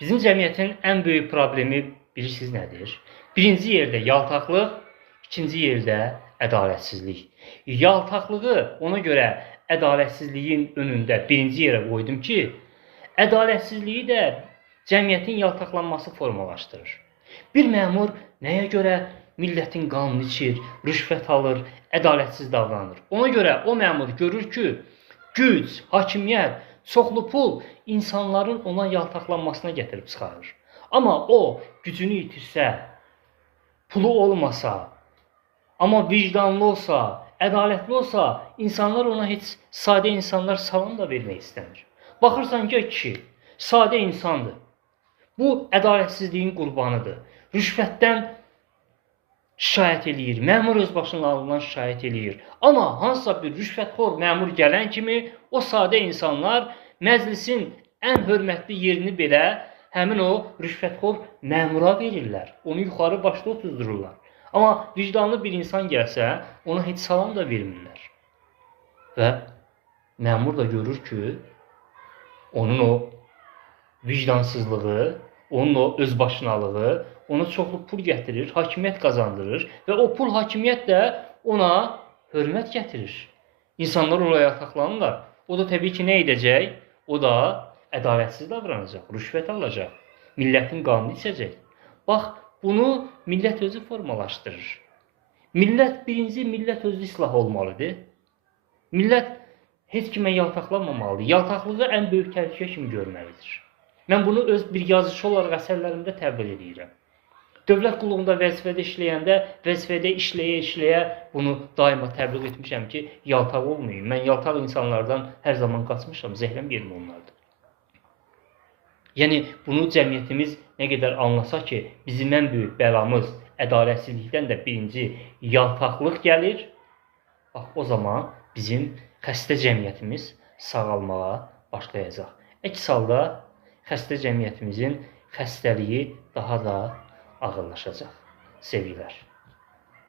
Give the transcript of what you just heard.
Bizim cəmiyyətin ən böyük problemi bilirsiniz nədir? Birinci yerdə yaltaqlıq, ikinci yerdə ədalətsizlik. Yaltaqlığı ona görə ədalətsizliyin önündə birinci yerə qoydum ki, ədalətsizliyi də cəmiyyətin yaltaqlanması formalaşdırır. Bir məmur nəyə görə millətin qanını içir, rüşvət alır, ədalətsiz davranır? Ona görə o məmur görür ki, güc, hakimiyyət, çoxlu pul insanların ona yaltaqlanmasına gətirib çıxarır. Amma o gücünü itirsə, pulu olmasa, amma vicdanlı olsa, ədalətli olsa, insanlar ona heç sadə insanlar salam da vermək istəmir. Baxırsan ki, kişi sadə insandır. Bu ədalətsizliyin qurbanıdır. Rüşvətdən şikayət eləyir, məmur özbaşınalığından şikayət eləyir. Amma hansısa bir rüşvətxor məmur gələn kimi o sadə insanlar məclisin ən hörmətli yerini belə həmin o rüşvətxor məmura verirlər. Onu yuxarı başda otuzdururlar. Amma vicdanlı bir insan gəlsə, ona heç salam da vermirlər. Və məmur da görür ki, onun o vicdansızlığı, onun o özbaşınalığı ona çoxlu pul gətirir, hakimiyyət qazandırır və o pul hakimiyyət də ona hörmət gətirir. İnsanlar oraya yataqlanırlar. O da təbii ki, nə edəcək? O da ədalətsiz davranacaq, rüşvət alacaq, millətin qanını içəcək. Bax, bunu millət özü formalaşdırır. Birinci millət özü islah olmalıdır. Millət heç kimə yaltaqlanmamalıdır. Yaltaqlığı ən böyük təhlükə kimi görməlidir. Mən bunu öz bir yazıcı olaraq əsərlərimdə təbliğ edirəm. Dövlət qulluğunda vəzifədə işləyəndə, vəzifədə işləyə bunu daima təbliğ etmişəm ki, yaltaq olmayın. Mən yaltaq insanlardan hər zaman qaçmışam, zəhləm yerim onlardır. Yəni, bunu cəmiyyətimiz nə qədər anlasa ki, bizim ən böyük bəlamız ədalətsizlikdən də birinci yaltaqlıq gəlir, bax, o zaman bizim xəstə cəmiyyətimiz sağalmağa başlayacaq. Əks halda xəstə cəmiyyətimizin xəstəliyi daha da ağırlaşacaq. Sevgiler.